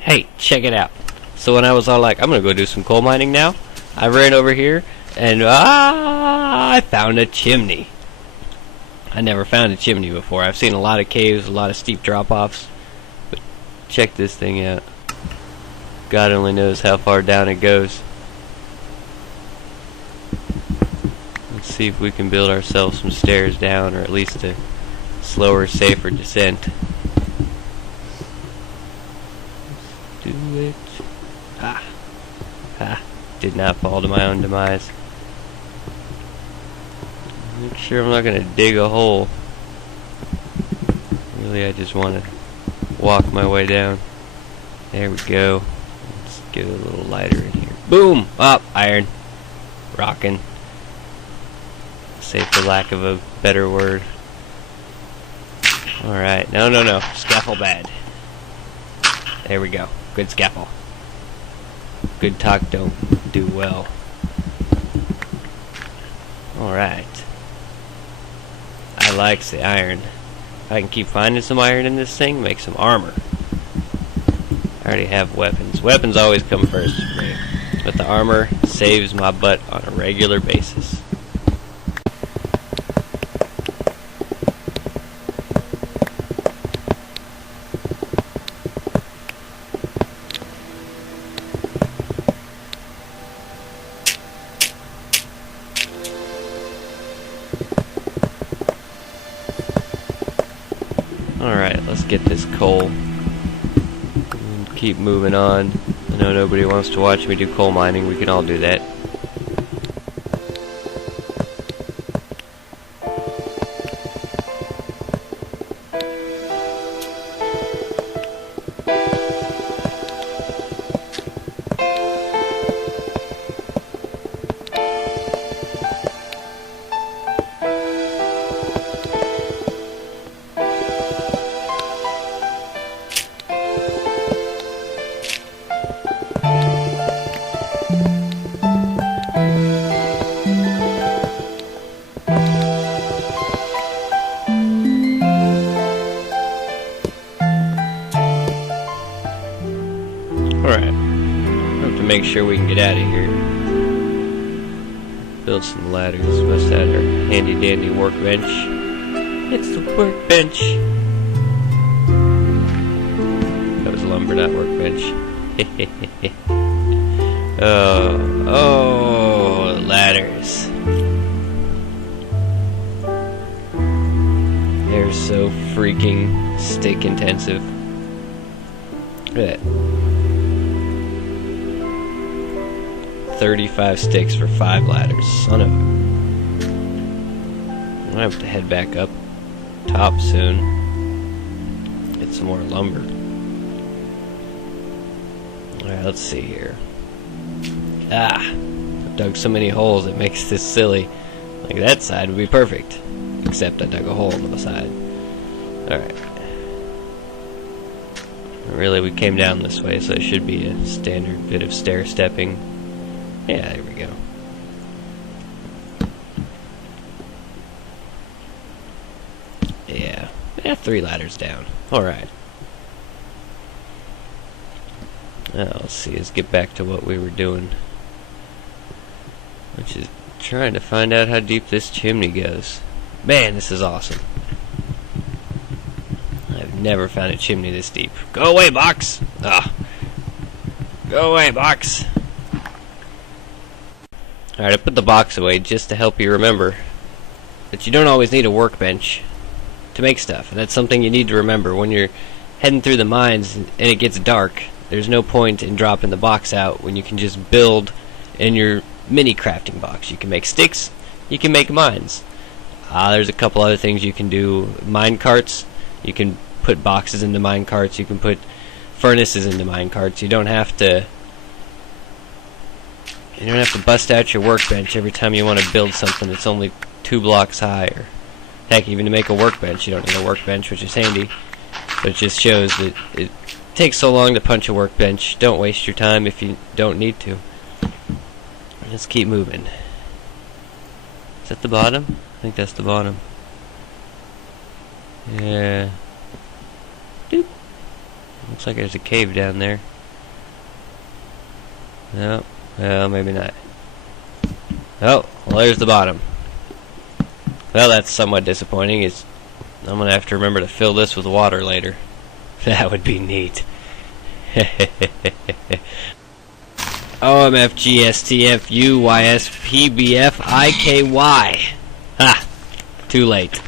hey, check it out. So when I was all like, I'm gonna go do some coal mining now, I ran over here and I found a chimney. I never found a chimney before. I've seen a lot of caves, a lot of steep drop-offs, but check this thing out. God only knows how far down it goes. Let's see if we can build ourselves some stairs down, or at least a slower, safer descent. Let's do it. Did not fall to my own demise. Make sure I'm not going to dig a hole. Really, I just want to walk my way down. There we go. Let's get a little lighter in here. Boom! Up! Iron. Rockin'. Say for lack of a better word. Alright. No. Scaffold bad. There we go. Good scaffold. Good talk don't do well. Alright. I like the iron. If I can keep finding some iron in this thing, make some armor. I already have weapons. Weapons always come first for me. But the armor saves my butt on a regular basis. Alright, let's get this coal. And keep moving on. I know nobody wants to watch me do coal mining. We can all do that. Alright, have to make sure we can get out of here. Build some ladders. Must have our handy dandy workbench. It's the workbench. That was lumber, not workbench. oh, ladders. They're so freaking stick intensive. Look at that. 35 sticks for 5 ladders. Son of a... I'm gonna have to head back up top soon. Get some more lumber. Alright, let's see here. I've dug so many holes it makes this silly. Like that side would be perfect. Except I dug a hole in the side. Alright. Really, we came down this way, so it should be a standard bit of stair stepping. Yeah, there we go. Yeah, 3 ladders down. Alright. Now, let's see, let's get back to what we were doing. Which is trying to find out how deep this chimney goes. Man, this is awesome. I've never found a chimney this deep. Go away, box! Go away, box! Alright, I put the box away just to help you remember that you don't always need a workbench to make stuff. And that's something you need to remember when you're heading through the mines and it gets dark. There's no point in dropping the box out when you can just build in your mini crafting box. You can make sticks, you can make mines. There's a couple other things you can do. Mine carts, you can put boxes into mine carts, you can put furnaces into mine carts. You don't have to bust out your workbench every time you want to build something that's only 2 blocks high. Or heck, even to make a workbench, you don't need a workbench, which is handy. But it just shows that it takes so long to punch a workbench. Don't waste your time if you don't need to. Let's keep moving. Is that the bottom? I think that's the bottom. Yeah. Doop. Looks like there's a cave down there. No, well, maybe not. Oh, well, there's the bottom. Well, that's somewhat disappointing. I'm gonna have to remember to fill this with water later. That would be neat. OMFGSTFUYSPBFIKY. Ha! Too late.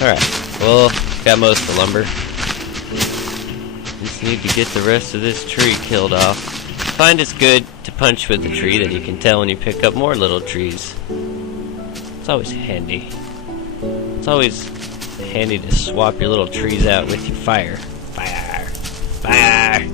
Alright, well, got most of the lumber. Just need to get the rest of this tree killed off. Find it's good to punch with the tree, then you can tell when you pick up more little trees. It's always handy. It's always handy to swap your little trees out with your fire. Fire! Fire!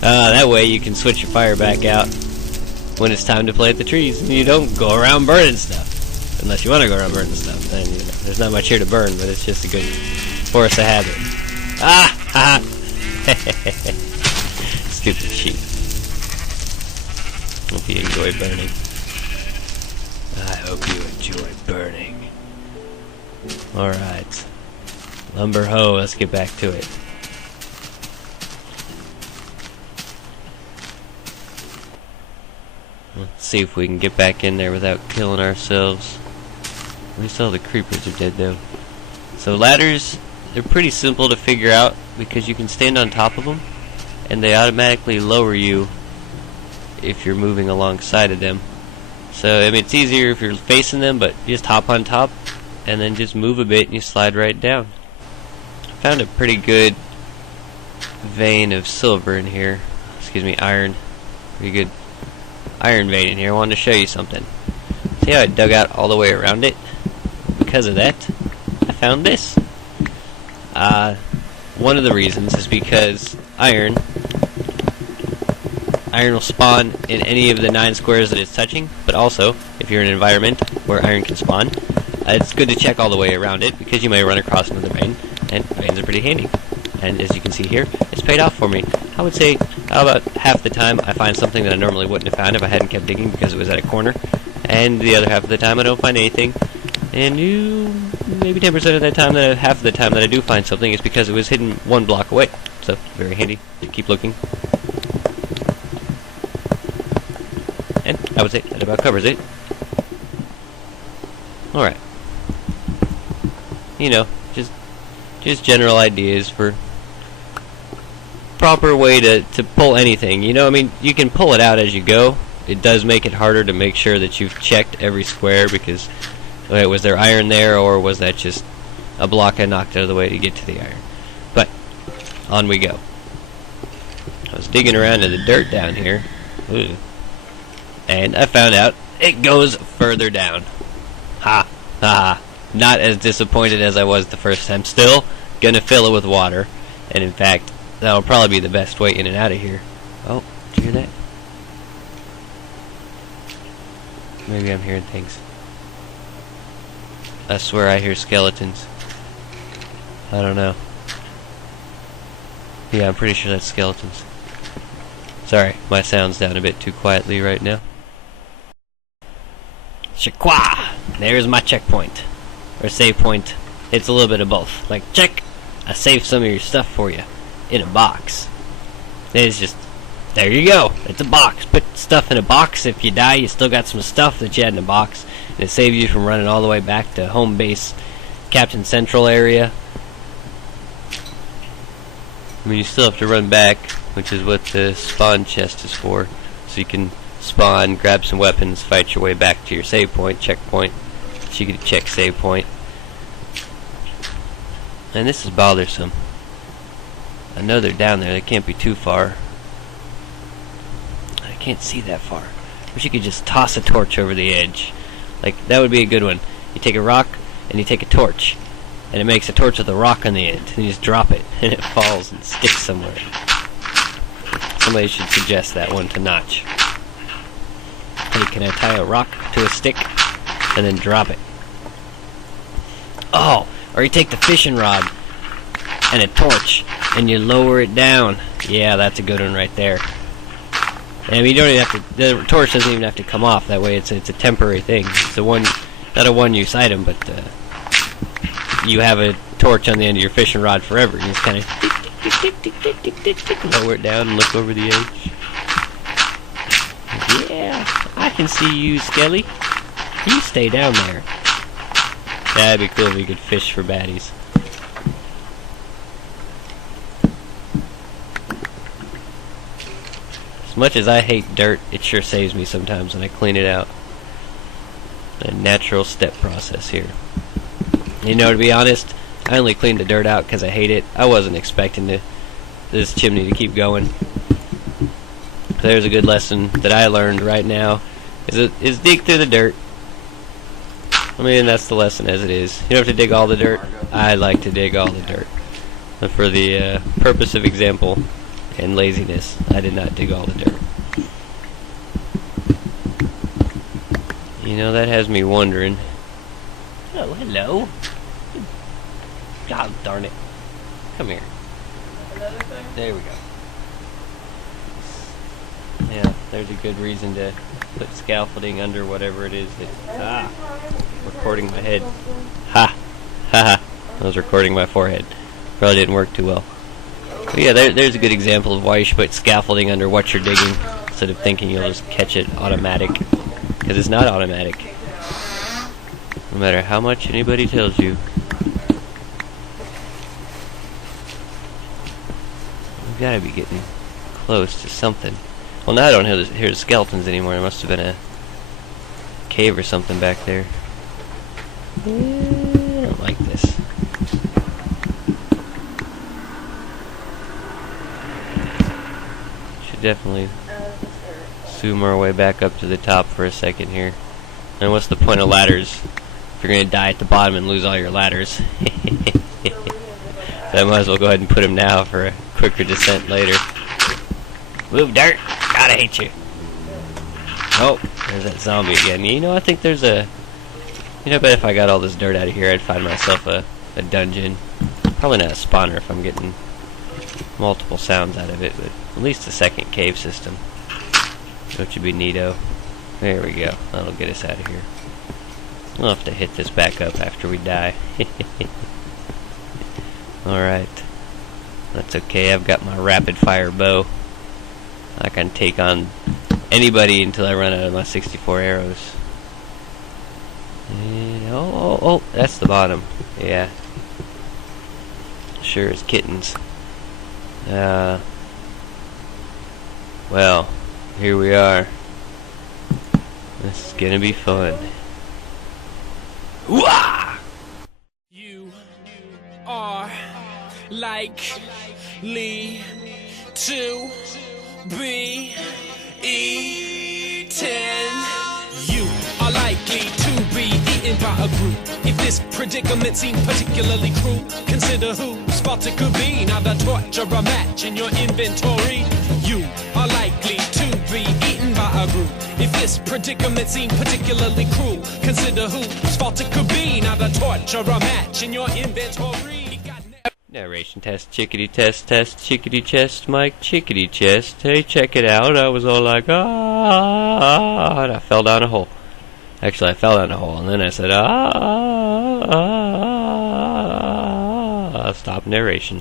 That way you can switch your fire back out when it's time to plant the trees, and you don't go around burning stuff. Unless you want to go around burning stuff, then you know, there's not much here to burn, but it's just a good force of habit. Ah! Ha! Stupid sheep. Hope you enjoy burning. I hope you enjoy burning. Alright. Lumber hoe, let's get back to it. Let's see if we can get back in there without killing ourselves. At least all the creepers are dead though. So ladders, they're pretty simple to figure out because you can stand on top of them and they automatically lower you if you're moving alongside of them. So I mean, it's easier if you're facing them, but you just hop on top and then just move a bit and you slide right down. I found a pretty good vein of silver in here. Excuse me, iron. Pretty good iron vein in here. I wanted to show you something. See how I dug out all the way around it? Because of that, I found this. One of the reasons is because iron will spawn in any of the 9 squares that it's touching, but also, if you're in an environment where iron can spawn, it's good to check all the way around it because you may run across another vein, and veins are pretty handy. And as you can see here, it's paid off for me. I would say about half the time I find something that I normally wouldn't have found if I hadn't kept digging because it was at a corner, and the other half of the time I don't find anything. And maybe 10% of that time, half of the time that I do find something is because it was hidden 1 block away. So, very handy to keep looking. And I would say that about covers it. Alright. You know, just general ideas for proper way to pull anything. You know, I mean, you can pull it out as you go. It does make it harder to make sure that you've checked every square because, okay, was there iron there or was that just a block I knocked out of the way to get to the iron? But, on we go. I was digging around in the dirt down here. Ooh. And I found out it goes further down. Ha! Ha ha. Not as disappointed as I was the first time. Still gonna fill it with water. And in fact, that'll probably be the best way in and out of here. Oh, did you hear that? Maybe I'm hearing things. I swear I hear skeletons. I don't know. Yeah, I'm pretty sure that's skeletons. Sorry, my sound's down a bit too quietly right now. Shaqua! There's my checkpoint. Or save point. It's a little bit of both. Like, check! I saved some of your stuff for you. In a box. It's just, there you go. It's a box. Put stuff in a box. If you die, you still got some stuff that you had in a box. And it saves you from running all the way back to home base, Captain Central area. I mean, you still have to run back, which is what the spawn chest is for. So you can spawn, grab some weapons, fight your way back to your save point, checkpoint. So you can check save point. And this is bothersome. I know they're down there. They can't be too far. I can't see that far. Wish you could just toss a torch over the edge. Like, that would be a good one. You take a rock, and you take a torch. And it makes a torch with a rock on the end. And you just drop it, and it falls and sticks somewhere. Somebody should suggest that one to Notch. Hey, can I tie a rock to a stick, and then drop it? Oh! Or you take the fishing rod and a torch and you lower it down. Yeah, that's a good one right there. And you don't even have to, the torch doesn't even have to come off. That way it's a temporary thing. It's a not a one-use item, but you have a torch on the end of your fishing rod forever. You just kind of lower it down and look over the edge. Yeah, I can see you, Skelly. You stay down there. That'd be cool if you could fish for baddies. As much as I hate dirt, it sure saves me sometimes when I clean it out. A natural step process here. You know, to be honest, I only cleaned the dirt out because I hate it. I wasn't expecting this chimney to keep going. There's a good lesson that I learned right now, is dig through the dirt. I mean, that's the lesson as it is. You don't have to dig all the dirt. I like to dig all the dirt. But for the purpose of example and laziness, I did not dig all the dirt. You know, that has me wondering. Oh, hello. God darn it. Come here. There we go. Yeah, there's a good reason to put scaffolding under whatever it is that... recording my head. Ha! Ha ha! I was recording my forehead. Probably didn't work too well. But yeah, there's a good example of why you should put scaffolding under what you're digging, instead of thinking you'll just catch it automatic. Because it's not automatic. No matter how much anybody tells you. We've got to be getting close to something. Well, now I don't hear the skeletons anymore. There must have been a cave or something back there. I don't like this. Should definitely zoom our way back up to the top for a second here. And what's the point of ladders if you're going to die at the bottom and lose all your ladders? So I might as well go ahead and put them now for a quicker descent later. Move, dirt! God, I hate you. Oh, there's that zombie again. You know, I think there's a... You know, I bet if I got all this dirt out of here, I'd find myself a dungeon. Probably not a spawner if I'm getting multiple sounds out of it, but at least a second cave system. Which would be neato. There we go. That'll get us out of here. We'll have to hit this back up after we die. Alright. That's okay, I've got my rapid fire bow. I can take on anybody until I run out of my 64 arrows. And, oh, that's the bottom. Yeah. Sure as kittens. Well, here we are. This is gonna be fun. Wah! You are likely to be eaten. You are likely to be eaten by a group. If this predicament seems particularly cruel, consider whose fault it could be. Now the torch or a match in your inventory. You are likely to be eaten by a group. If this predicament seems particularly cruel, consider whose fault it could be. Now the torch or a match in your inventory. Narration test, chickadee test, chickadee chest, Mike, chickadee chest. Hey, check it out. I was all like, ah, and I fell down a hole. Actually, I fell down a hole, and then I said, ah, stop narration.